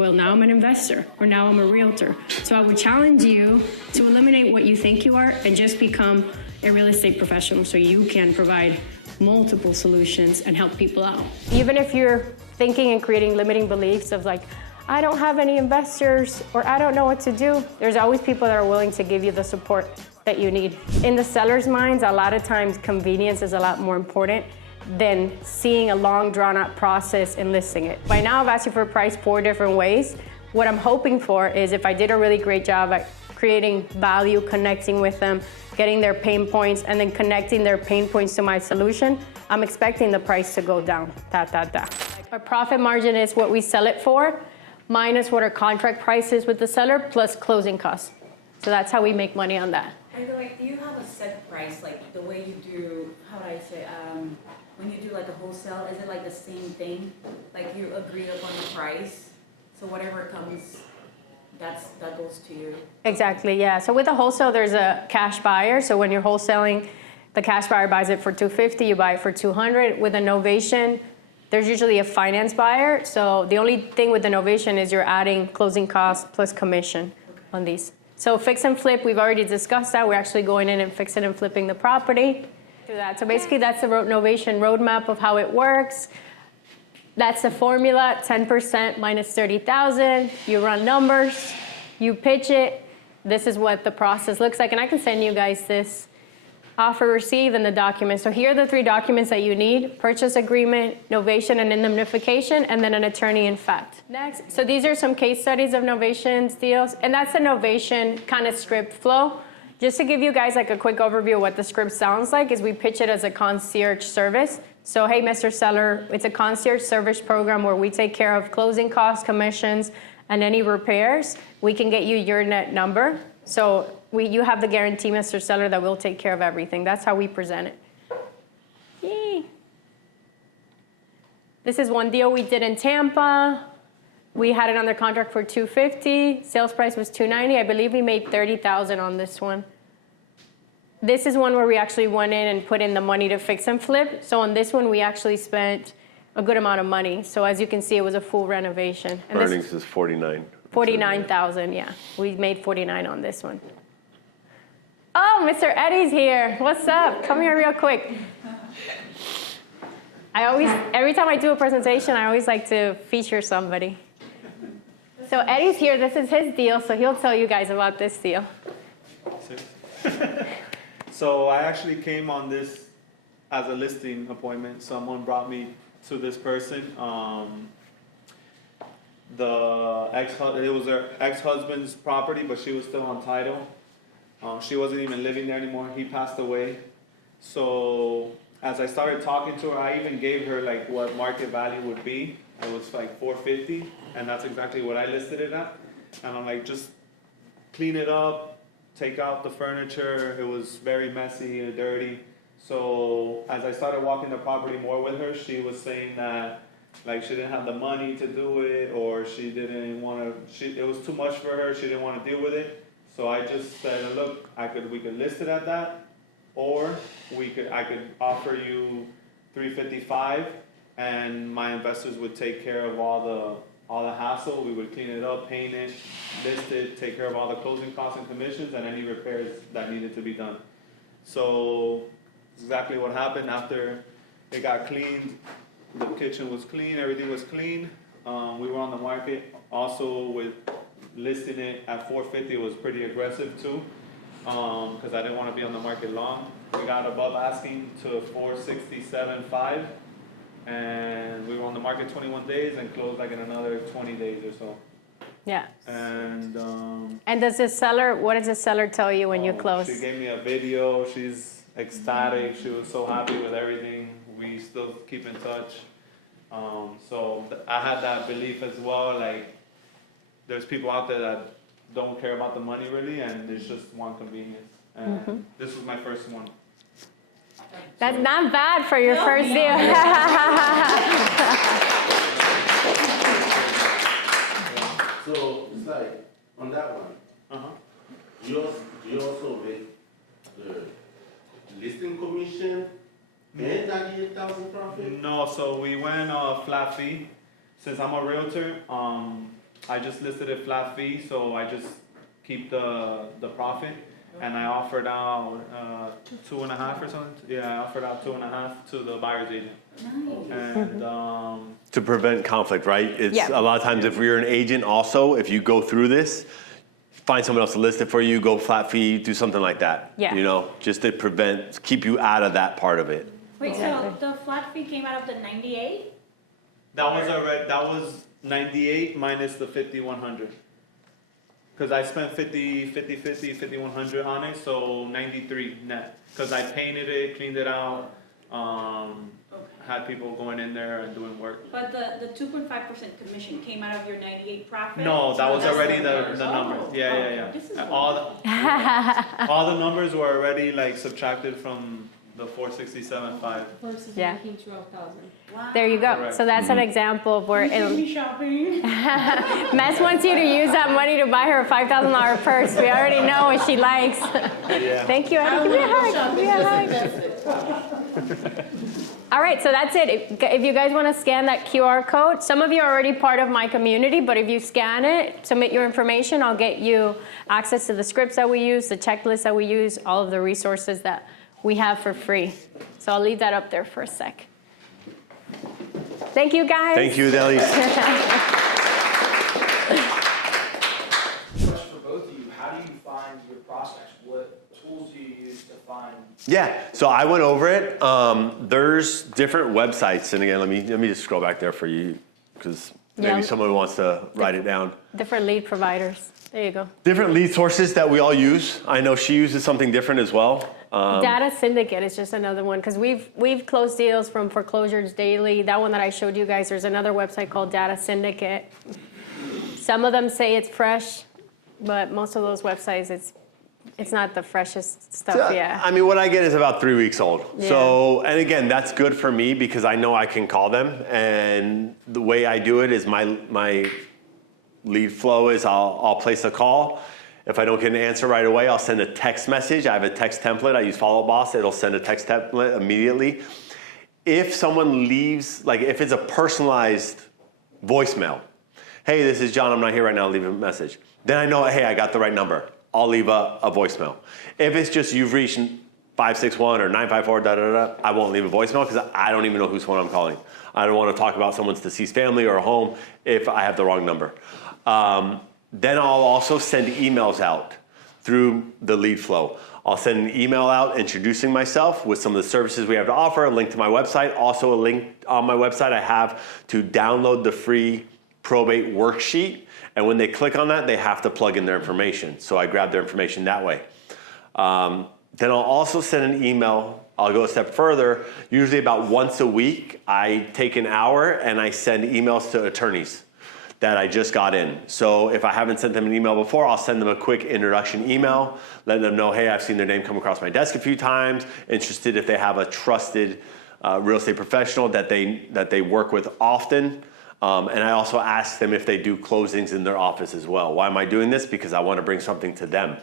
well, now I'm an investor, or now I'm a realtor. So I would challenge you to eliminate what you think you are and just become a real estate professional so you can provide multiple solutions and help people out. Even if you're thinking and creating limiting beliefs of like, I don't have any investors, or I don't know what to do, there's always people that are willing to give you the support that you need. In the seller's minds, a lot of times convenience is a lot more important than seeing a long drawn out process and listing it. By now I've asked you for a price 4 different ways. What I'm hoping for is if I did a really great job at creating value, connecting with them, getting their pain points, and then connecting their pain points to my solution, I'm expecting the price to go down, Our profit margin is what we sell it for, minus what our contract price is with the seller, plus closing costs. So that's how we make money on that. And like, do you have a set price, like the way you do, how would I say, when you do like a wholesale, is it like the same thing? Like you agree upon the price, so whatever comes, that goes to you? Exactly, yeah. So with a wholesale, there's a cash buyer. So when you're wholesaling, the cash buyer buys it for $250, you buy it for $200. With a novation, there's usually a finance buyer. So the only thing with the novation is you're adding closing costs plus commission on these. So fix and flip, we've already discussed that. We're actually going in and fixing and flipping the property. Do that. So basically that's the novation roadmap of how it works. That's the formula, 10% minus 30,000. You run numbers, you pitch it. This is what the process looks like. And I can send you guys this offer, receive, and the documents. So here are the 3 documents that you need: purchase agreement, novation, and indemnification, and then an attorney in fact. Next, so these are some case studies of novations deals, and that's the novation kind of script flow. Just to give you guys like a quick overview of what the script sounds like is we pitch it as a concierge service. So hey, Mr. Seller, it's a concierge service program where we take care of closing costs, commissions, and any repairs. We can get you your net number. So you have the guarantee, Mr. Seller, that we'll take care of everything. That's how we present it. Yay. This is one deal we did in Tampa. We had it under contract for $250. Sales price was $290. I believe we made $30,000 on this one. This is one where we actually went in and put in the money to fix and flip. So on this one, we actually spent a good amount of money. So as you can see, it was a full renovation. And earnings is 49. 49,000, yeah. We made 49 on this one. Oh, Mr. Eddie's here. What's up? Come here real quick. Every time I do a presentation, I always like to feature somebody. So Eddie's here. This is his deal, so he'll tell you guys about this deal. So I actually came on this as a listing appointment. Someone brought me to this person. It was her ex-husband's property, but she was still on title. She wasn't even living there anymore. He passed away. So as I started talking to her, I even gave her like what market value would be. It was like $450, and that's exactly what I listed it at. And I'm like, just clean it up, take out the furniture. It was very messy and dirty. So as I started walking the property more with her, she was saying that like she didn't have the money to do it, or she didn't want to. It was too much for her. She didn't want to deal with it. So I just said, look, we could list it at that, or I could offer you $355, and my investors would take care of all the hassle. We would clean it up, paint it, list it, take care of all the closing costs and commissions, and any repairs that needed to be done. So exactly what happened after it got cleaned. The kitchen was clean, everything was clean. We were on the market also with listing it at $450. It was pretty aggressive too, because I didn't want to be on the market long. We got above asking to $467.5, and we were on the market 21 days and closed like in another 20 days or so. Yeah. And what does the seller tell you when you close? She gave me a video. She's ecstatic. She was so happy with everything. We still keep in touch. So I had that belief as well, like there's people out there that don't care about the money really, and there's just one convenience. And this was my first one. That's not bad for your first deal. So it's like on that one, you also make the listing commission and 98,000 profit? No, so we went flat fee. Since I'm a realtor, I just listed it flat fee, so I just keep the profit. And I offered out 2.5 or something. Yeah, I offered out 2.5 to the buyer's agent. And To prevent conflict, right? It's Yeah. a lot of times if you're an agent also, if you go through this, find someone else to list it for you, go flat fee, do something like that. Yeah. You know, just to keep you out of that part of it. Wait, Exactly. so the flat fee came out of the 98? that was 98 minus the 5,100. Because I spent 5,100 on it, so 93 net. Because I painted it, cleaned it out, had people going in there and doing work. But the 2.5% commission came out of your 98 profit? No, that was That's already the numbers. numbers. Oh, Yeah. This is All the numbers were already like subtracted from the 467.5. Versus Yeah. making 12,000. Wow. There you go. Correct. So that's an example of where You me shopping. Mess wants you to use that money to buy her a $5,000 purse. We already know what she likes. Yeah. Thank you, Annie. Give me a hug. Give me a hug. All right, so that's it. If you guys want to scan that QR code, some of you are already part of my community, but if you scan it, submit your information, I'll get you access to the scripts that we use, the checklists that we use, all of the resources that we have for free. So I'll leave that up there for a sec. Thank you, guys. Thank you, Aidelys. Question for both of you, how do you find your prospects? What tools do you use to find? Yeah, so I went over it. There's different websites, and again, let me just scroll back there for you, because maybe Yeah. someone wants to write it down. Different lead providers. There you go. Different lead sources that we all use. I know she uses something different as well. Data Syndicate is just another one because we've closed deals from Foreclosures Daily. That one that I showed you guys, there's another website called Data Syndicate. Some of them say it's fresh, but most of those websites, it's not the freshest stuff. Yeah. I mean, what I get is about 3 weeks old. Yeah. So, and again, that's good for me because I know I can call them, and the way I do it is my lead flow is I'll place a call. If I don't get an answer right away, I'll send a text message. I have a text template. I use Follow Up Boss. It'll send a text template immediately. If someone leaves, like if it's a personalized voicemail, hey, this is John, I'm not here right now, leave a message. Then I know, hey, I got the right number. I'll leave a voicemail. If it's just you've reached 561 or 954, I won't leave a voicemail because I don't even know whose phone I'm calling. I don't want to talk about someone's deceased family or home if I have the wrong number. Then I'll also send emails out through the lead flow. I'll send an email out introducing myself with some of the services we have to offer, a link to my website. Also a link on my website I have to download the free probate worksheet. And when they click on that, they have to plug in their information. So I grab their information that way. Then I'll also send an email. I'll go a step further. Usually about once a week, I take an hour and I send emails to attorneys that I just got in. So if I haven't sent them an email before, I'll send them a quick introduction email, letting them know, hey, I've seen their name come across my desk a few times, interested if they have a trusted real estate professional that they work with often. And I also ask them if they do closings in their office as well. Why am I doing this? Because I want to bring something to them,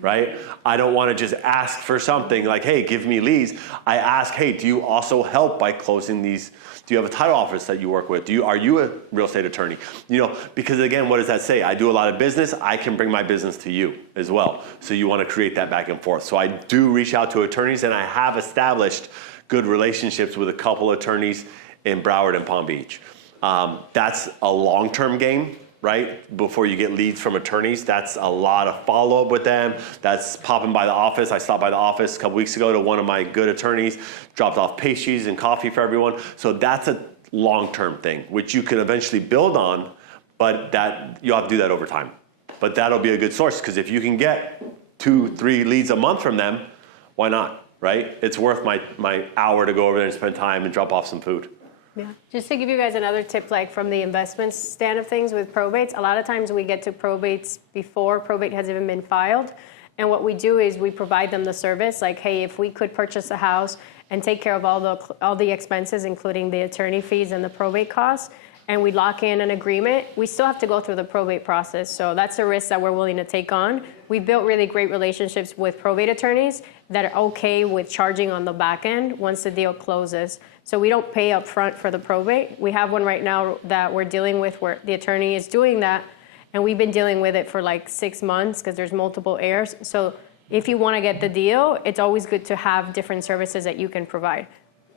right? I don't want to just ask for something like, hey, give me leads. I ask, hey, do you also help by closing these? Do you have a title office that you work with? Are you a real estate attorney? You know, because again, what does that say? I do a lot of business. I can bring my business to you as well. So you want to create that back and forth. So I do reach out to attorneys, and I have established good relationships with a couple attorneys in Broward and Palm Beach. That's a long-term game, right? Before you get leads from attorneys, that's a lot of follow-up with them. That's popping by the office. I stopped by the office a couple weeks ago to one of my good attorneys, dropped off pastries and coffee for everyone. So that's a long-term thing, which you can eventually build on, but that you'll have to do that over time. But that'll be a good source, because if you can get 2-3 leads a month from them, why not, right? It's worth my hour to go over there and spend time and drop off some food. Yeah. Just to give you guys another tip, like from the investment stand of things with probates, a lot of times we get to probates before probate has even been filed. And what we do is we provide them the service, like, hey, if we could purchase a house and take care of all the expenses, including the attorney fees and the probate costs, and we lock in an agreement, we still have to go through the probate process. So that's a risk that we're willing to take on. We built really great relationships with probate attorneys that are okay with charging on the back end once the deal closes. So we don't pay up front for the probate. We have one right now that we're dealing with where the attorney is doing that And we've been dealing with it for like 6 months because there's multiple heirs. So if you want to get the deal, it's always good to have different services that you can provide.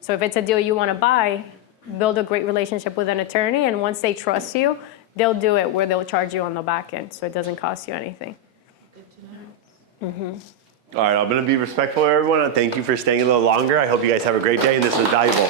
So if it's a deal you want to buy, build a great relationship with an attorney, and once they trust you, they'll do it where they'll charge you on the back end, so it doesn't cost you anything. All right, I'm going to be respectful of everyone, and thank you for staying a little longer. I hope you guys have a great day, and this was valuable.